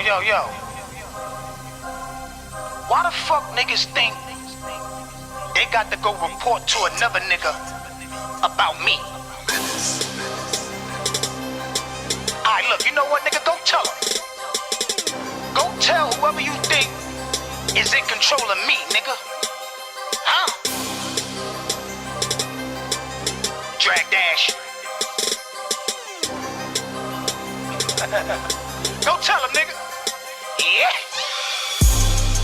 Yo. Why the fuck niggas think they got to go report to another nigga about me? Alright, look, you know what, nigga? Go tell him. Go tell whoever you think is in control of me, nigga. Huh? Drag dash. Go tell him, nigga. Yeah.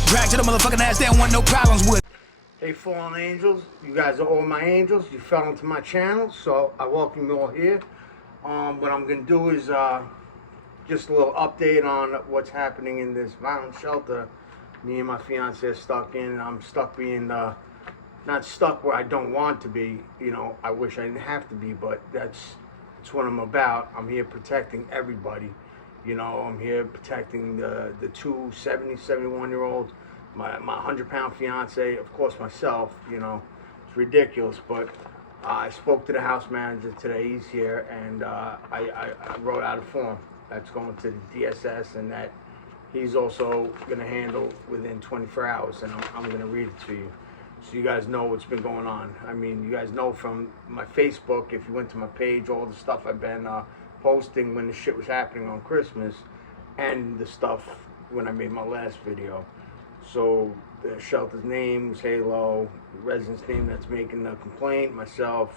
Drag to the motherfucking ass, they don't want no problems with. Hey, fallen angels, you guys are all my angels. You fell into my channel, so I welcome you all here. What I'm gonna do is just a little update on what's happening in this violent shelter me and my fiance are stuck in. I'm stuck being not stuck where I don't want to be. You know, I wish I didn't have to be, but that's what I'm about. I'm here protecting everybody. You know, I'm here protecting the two 71-year-olds, my 100-pound fiance, of course myself. You know, it's ridiculous, but I spoke to the house manager today. He's here, and I wrote out a form that's going to the DSS, and that he's also going to handle within 24 hours, and I'm going to read it to you so you guys know what's been going on. I mean, you guys know from my Facebook, if you went to my page, all the stuff I've been posting when the shit was happening on Christmas, and the stuff when I made my last video. So the shelter's name was Halo, the resident's name that's making the complaint, myself,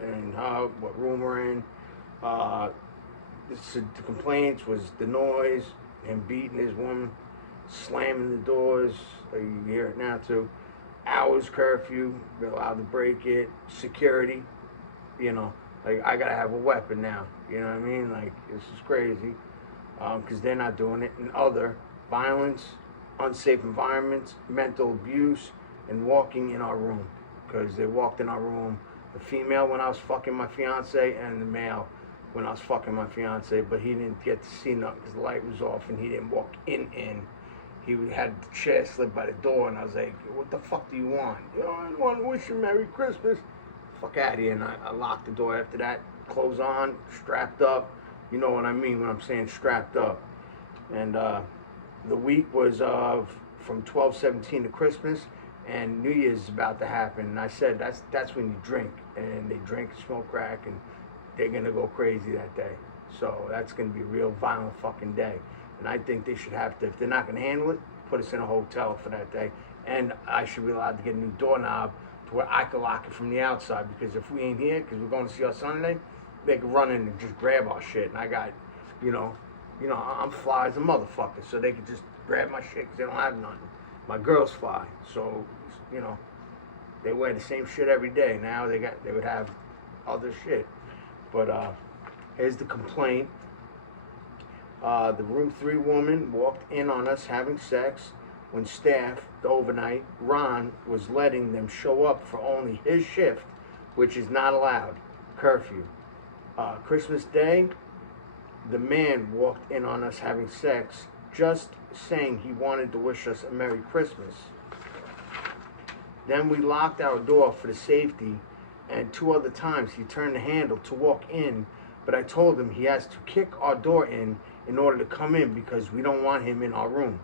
and her, what room we're in. The complaints was the noise, him beating his woman, slamming the doors, you hear it now too. Hours curfew, they're allowed to break it, security, you know, like I gotta have a weapon now, you know what I mean? Like, this is crazy, because they're not doing it. And other violence, unsafe environments, mental abuse, and walking in our room, because they walked in our room, the female when I was fucking my fiance, and the male when I was fucking my fiance, but he didn't get to see nothing because the light was off and he didn't walk in. He had the chair slid by the door, and I was like, what the fuck do you want? You know, I want to wish you Merry Christmas. Fuck out of here. And I locked the door after that, clothes on, strapped up. You know what I mean when I'm saying strapped up. And the week was from 12/17 to Christmas, and New Year's is about to happen. And I said, that's when you drink. And they drink, smoke crack, and they're gonna go crazy that day. So that's gonna be a real violent fucking day. And I think they should have to, if they're not gonna handle it, put us in a hotel for that day. And I should be allowed to get a new doorknob to where I can lock it from the outside, because if we ain't here, because we're going to see our Sunday, they can run in and just grab our shit. And I got, you know, I'm fly as a motherfucker, so they can just grab my shit because they don't have nothing. My girls fly, so, you know, they wear the same shit every day. Now they would have other shit. But here's the complaint. The room 3 woman walked in on us having sex when staff, the overnight, Ron, was letting them show up for only his shift, which is not allowed. Curfew. Christmas Day, the man walked in on us having sex, just saying he wanted to wish us a Merry Christmas. Then we locked our door for the safety, and 2 other times he turned the handle to walk in, but I told him he has to kick our door in order to come in because we don't want him in our room.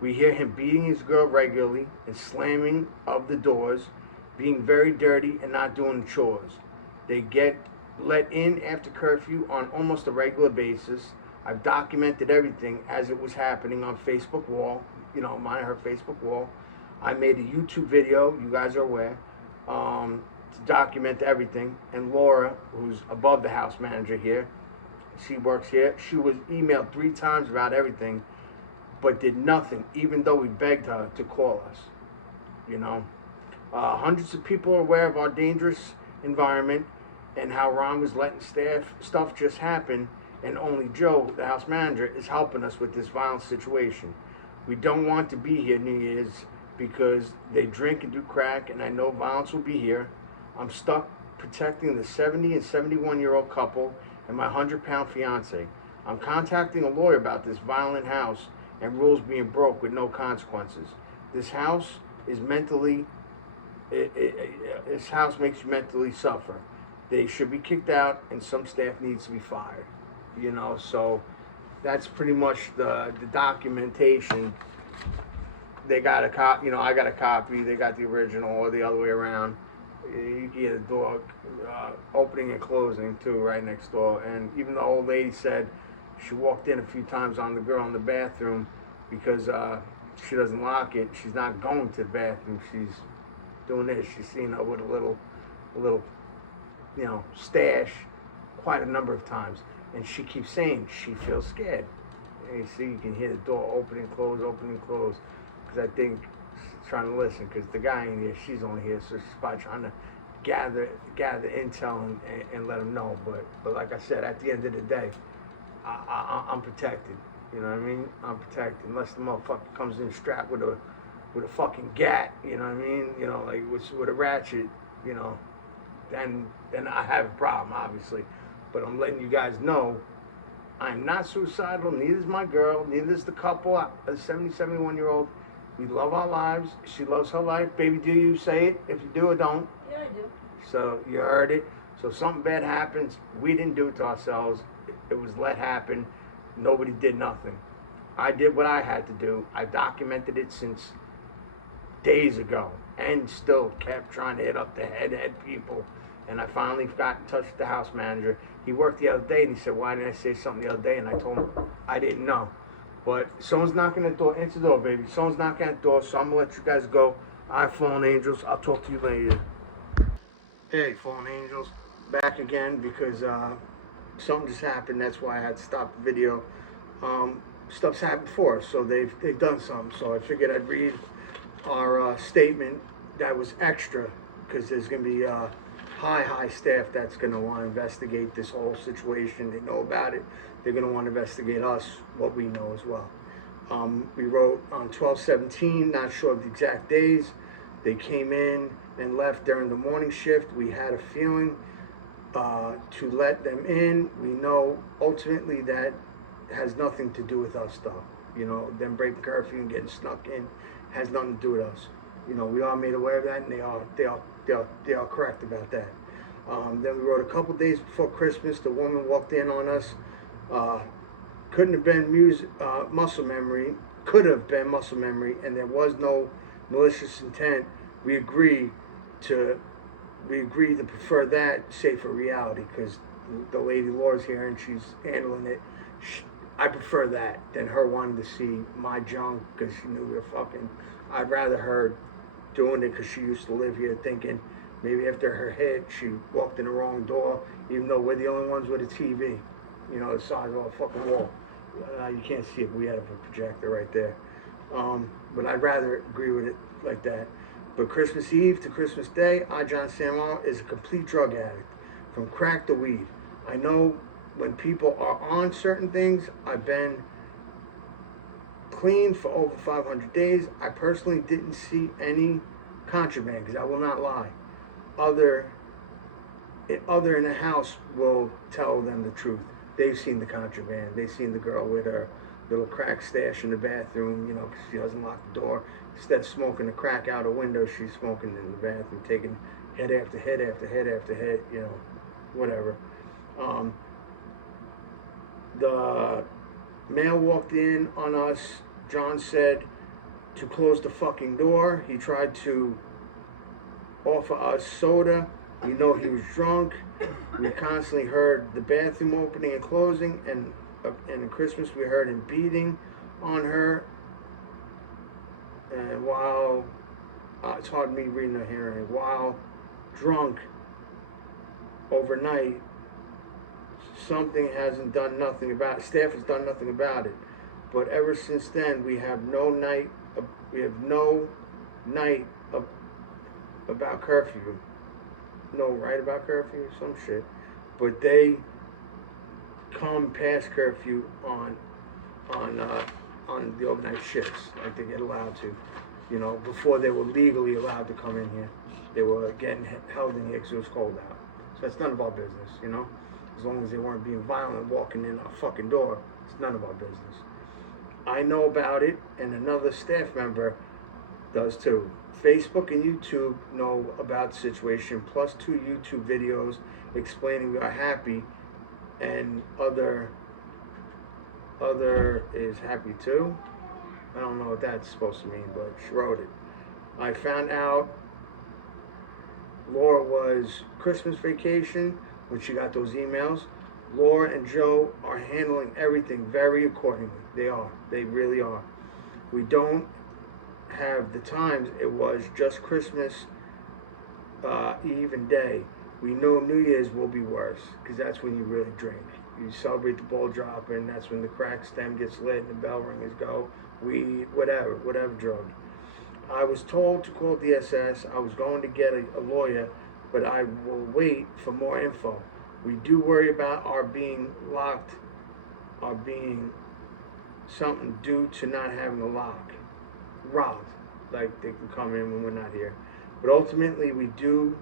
We hear him beating his girl regularly and slamming of the doors, being very dirty and not doing the chores. They get let in after curfew on almost a regular basis. I've documented everything as it was happening on Facebook wall, you know, mine and her Facebook wall. I made a YouTube video, you guys are aware, to document everything. And Laura, who's above the house manager here, she works here, she was emailed 3 times about everything, but did nothing, even though we begged her to call us, you know. Hundreds of people are aware of our dangerous environment and how Ron was letting stuff just happen, and only Joe, the house manager, is helping us with this violent situation. We don't want to be here New Year's because they drink and do crack, and I know violence will be here. I'm stuck protecting the 70 and 71-year-old couple and my 100-pound fiance. I'm contacting a lawyer about this violent house and rules being broke with no consequences. This house is this house makes you mentally suffer. They should be kicked out, and some staff needs to be fired. You know, so that's pretty much the documentation. They got a copy, I got a copy, they got the original, or the other way around. You can hear the door opening and closing too, right next door. And even the old lady said she walked in a few times on the girl in the bathroom because she doesn't lock it. She's not going to the bathroom. She's doing this. She's seen her with a little, stash quite a number of times. And she keeps saying she feels scared. And you see, you can hear the door open and close, because I think she's trying to listen, because the guy in here, she's only here, so she's probably trying to gather intel and let him know. But like I said, at the end of the day, I'm protected. You know what I mean? I'm protected unless the motherfucker comes in strapped with a fucking gat. You know what I mean? Like with a ratchet. Then I have a problem, obviously. But I'm letting you guys know I'm not suicidal. Neither is my girl. Neither is the couple, a 71-year-old. We love our lives. She loves her life. Baby, do you say it? If you do or don't. Yeah, I do. So you heard it. So if something bad happens, we didn't do it to ourselves. It was let happen. Nobody did nothing. I did what I had to do. I documented it since days ago and still kept trying to hit up the head people. And I finally got in touch with the house manager. He worked the other day and he said, why didn't I say something the other day? And I told him I didn't know. But someone's knocking at the door. Answer the door, baby. Someone's knocking at the door, so I'm going to let you guys go. All right, Fallen Angels. I'll talk to you later. Hey, Fallen Angels. Back again because something just happened. That's why I had to stop the video. Stuff's happened before, so they've done something. So I figured I'd read our statement that was extra, because there's going to be high staff that's going to want to investigate this whole situation. They know about it. They're going to want to investigate us, what we know as well. We wrote on 12/17, not sure of the exact days. They came in and left during the morning shift. We had a feeling to let them in. We know ultimately that has nothing to do with us, though. Them breaking curfew and getting snuck in has nothing to do with us. We are made aware of that, and they are correct about that. Then we wrote a couple days before Christmas. The woman walked in on us. Couldn't have been muscle memory. Could have been muscle memory, and there was no malicious intent. We agreed to prefer that safer reality, because the lady Laura's here and she's handling it. I prefer that than her wanting to see my junk because she knew we were fucking. I'd rather her doing it because she used to live here, thinking maybe after her hit she walked in the wrong door, even though we're the only ones with a TV, the size of a fucking wall. You can't see it, but we have a projector right there. But I'd rather agree with it like that. But Christmas Eve to Christmas Day, John Samuel is a complete drug addict, from crack to weed. I know when people are on certain things, I've been clean for over 500 days. I personally didn't see any contraband, because I will not lie. Other in the house will tell them the truth. They've seen the contraband. They've seen the girl with her little crack stash in the bathroom, because she doesn't lock the door. Instead of smoking the crack out a window, she's smoking in the bathroom, taking head after head after head after head, whatever. The mail walked in on us. John said to close the fucking door. He tried to offer us soda. We know he was drunk. We constantly heard the bathroom opening and closing, and at Christmas we heard him beating on her. And while it's hard me reading the hearing, while drunk overnight, something hasn't done nothing about it. Staff has done nothing about it. But ever since then, we have no night about curfew. No right about curfew, some shit. But they come past curfew on the overnight shifts, like they get allowed to. Before they were legally allowed to come in here, they were getting held in here because it was cold out. So that's none of our business, As long as they weren't being violent, walking in our fucking door, it's none of our business. I know about it, and another staff member does too. Facebook and YouTube know about the situation, plus 2 YouTube videos explaining we are happy, and other other is happy too. I don't know what that's supposed to mean, but she wrote it. I found out Laura was Christmas vacation when she got those emails. Laura and Joe are handling everything very accordingly. They are. They really are. We don't have the times. It was just Christmas Eve and day. We know New Year's will be worse because that's when you really drink. You celebrate the ball dropping. That's when the crack stem gets lit and the bell ringers go. Weed, whatever drug. I was told to call DSS. I was going to get a lawyer, but I will wait for more info. We do worry about our being locked, our being something due to not having a lock. Robbed, like they can come in when we're not here. But ultimately, we do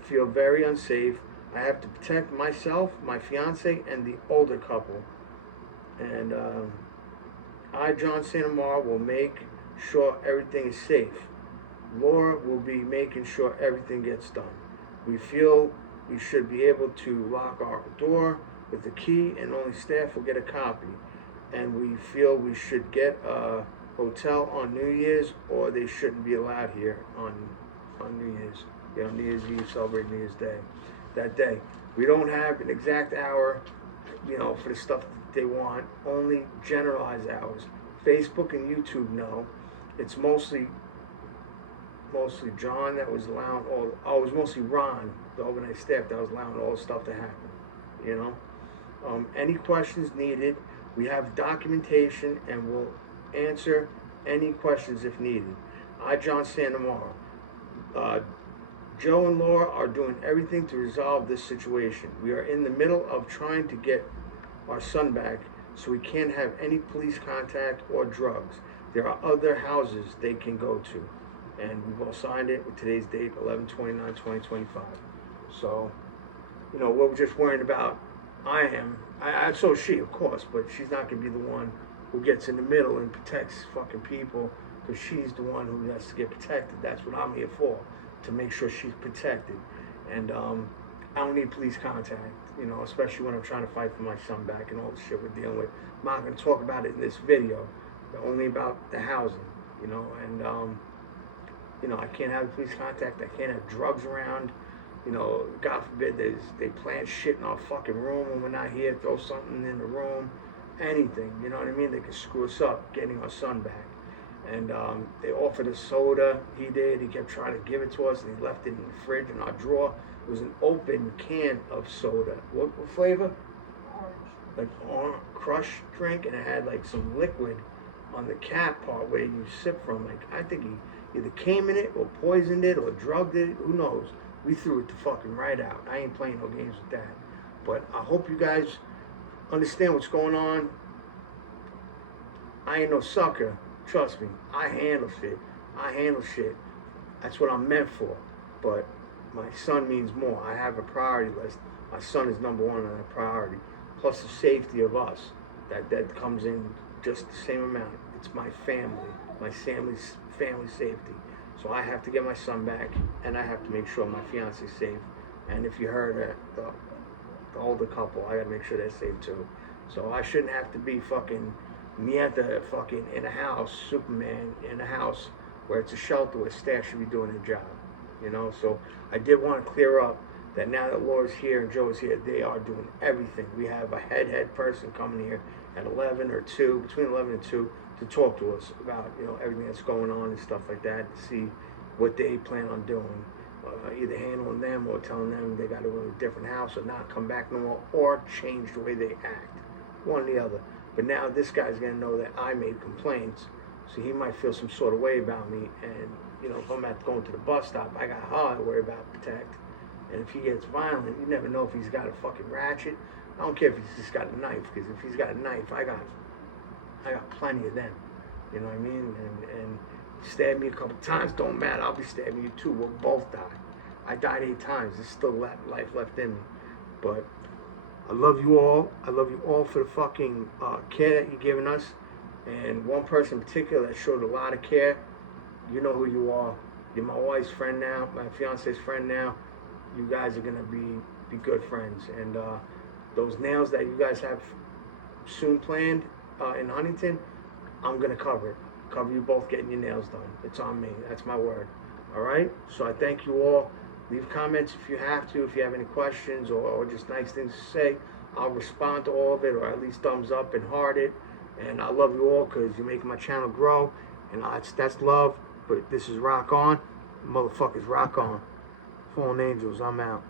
feel very unsafe. I have to protect myself, my fiance, and the older couple. And I, John Santamar, will make sure everything is safe. Laura will be making sure everything gets done. We feel we should be able to lock our door with a key and only staff will get a copy. And we feel we should get a hotel on New Year's or they shouldn't be allowed here on New Year's. You know, New Year's Eve, celebrate New Year's Day. That day. We don't have an exact hour, you know, for the stuff that they want. Only generalized hours. Facebook and YouTube know. It's mostly John that was allowing it was mostly Ron, the overnight staff, that was allowing all the stuff to happen. You know? Any questions needed, we have documentation and we'll answer any questions if needed. I, John Santamar. Joe and Laura are doing everything to resolve this situation. We are in the middle of trying to get our son back so we can't have any police contact or drugs. There are other houses they can go to. And we've all signed it with today's date, 11/29/2025. So, you know, we're just worrying about, so is she, of course, but she's not going to be the one who gets in the middle and protects fucking people because she's the one who has to get protected. That's what I'm here for, to make sure she's protected. And I don't need police contact, you know, especially when I'm trying to fight for my son back and all the shit we're dealing with. I'm not going to talk about it in this video, but only about the housing, you know, and you know, I can't have police contact. I can't have drugs around. You know, God forbid they plant shit in our fucking room when we're not here, throw something in the room, anything, you know what I mean? They can screw us up getting our son back. And they offered us soda. He did. He kept trying to give it to us, and he left it in the fridge in our drawer. It was an open can of soda. What flavor? Orange. Like orange crush drink, and it had like some liquid on the cap part where you sip from. Like, I think he either came in it or poisoned it or drugged it. Who knows? We threw it the fucking right out. I ain't playing no games with that. But I hope you guys understand what's going on. I ain't no sucker. Trust me. I handle shit. That's what I'm meant for. But my son means more. I have a priority list. My son is number one on that priority. Plus the safety of us. That comes in just the same amount. It's my family. My family's family safety. So I have to get my son back, and I have to make sure my fiance's safe. And if you heard the older couple, I gotta make sure they're safe too. So I shouldn't have to be fucking Nieta fucking in a house, Superman in a house where it's a shelter where staff should be doing their job. You know, so I did want to clear up that now that Laura's here and Joe's here, they are doing everything. We have a head person coming here at 11 or 2, between 11 and 2, to talk to us about, you know, everything that's going on and stuff like that, to see what they plan on doing, either handling them or telling them they got to go to a different house or not come back no more, or change the way they act, one or the other. But now this guy's going to know that I made complaints, so he might feel some sort of way about me. And, you know, if I'm going to the bus stop, I got her to worry about, protect. And if he gets violent, you never know if he's got a fucking ratchet. I don't care if he's just got a knife, because if he's got a knife, I got plenty of them. You know what I mean? And stab me a couple times, don't matter. I'll be stabbing you too. We'll both die. I died 8 times. There's still life left in me. But I love you all. I love you all for the fucking care that you're giving us. And one person in particular that showed a lot of care, you know who you are. You're my wife's friend now, my fiance's friend now. You guys are gonna be good friends. And those nails that you guys have soon planned, in Huntington, I'm going to cover it. Cover you both getting your nails done. It's on me. That's my word. All right? So I thank you all. Leave comments if you have to, if you have any questions or just nice things to say. I'll respond to all of it, or at least thumbs up and heart it. And I love you all because you're making my channel grow. And that's love. But this is Rock On. Motherfuckers, rock on. Fallen Angels, I'm out.